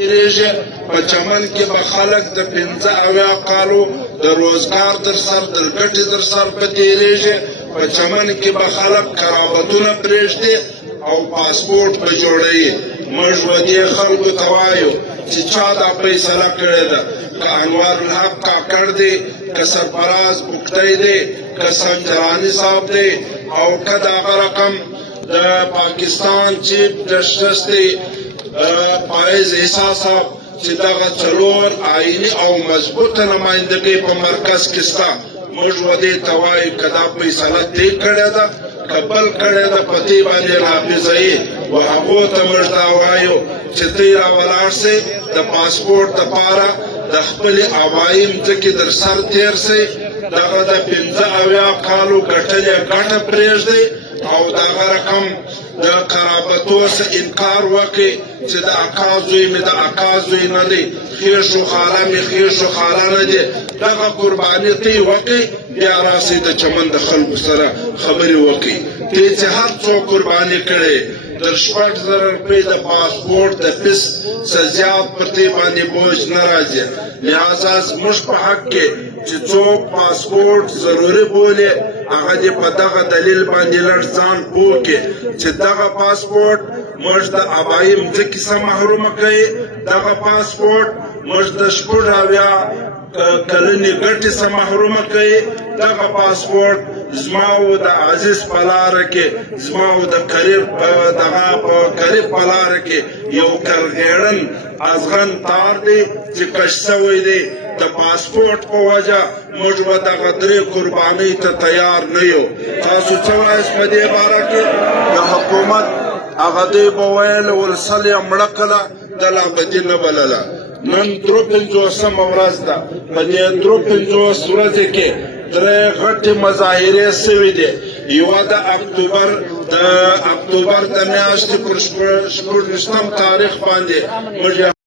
تیریږي په چمن کې به خلک د 15 کالو د روزګار در سر د ګټې در سر په تیریږي په چمن کې به خلک قرابتونه پرېږدي او پاسپورټ به جوړوي. موږ به دې خلکو ته وایو چې چا دا فیصله کړې ده، که انوار الحق کاکړ دی، که سرفراز بګټی دی، که سنجراني صاحب دی، او که دغه رقم د پاکستان چیف جسټس دی فایز عیسی صاحب چې دغه څلور آئیني او مضبوطه نمایندګۍ په مرکز کې شته. موږ به دې ته وایو که دا فیصله دې کړې ده که بل کړې ده په دې باندې رابضوي و هغو ته موږ دا وایو چې دوی راولاړ سئ د پاسپورټ دپاره د خپلې هوایي مځکې در سر تېر سئ، دغه د 15 کالو ګټلې ګټه پرېږدئ او دغه رقم د قرابتو څخه انکار وکړي چې د اکا زوی مې د اکا زوی نه دی، خېشو خاله مې خېشو خاله نه دی. دغه قرباني ته یې وکړئ، بیا راسئ د چمن د خلکو سره خبرې وکړئ. ته چې هر څوک قرباني کړی در 6,000 روپۍ د پاسپورټ د فیس څخه زیات پر دې باندې بوج نه راځي. لہذا زموږ په حق کې چې څوک پاسپورټ ضروري بولي هغه دې په دغه دلیل باندې لږ ځان پوه کړي چې دغه پاسپورټ موږ د هوایي مځکې څخه محرومه کوي، دغه پاسپورټ موږ د 80 کلنې ګټې څخه محرومه کوي، دغه پاسپورټ زما او د عزیز په لاره کې زما او د کریر په لاره کې یو کرغېړن ازغن تار دی چې کش سوی دی. د پاسپورټ په وجه موږ به دغه درې قربانۍ ته تیار نه یو. تاسو څه وایاست په دې باره کې؟ د حکومت هغه دوی به ویل ولسل یې مړه کړه دله بدي نه بلله. نن 53مه ورځ ده، په دې 53 ورځې کې 3 غټې مظاهرې سوي دي. یوه د اکتوبر د میاشتې پر 16 تاریخ باندې موږ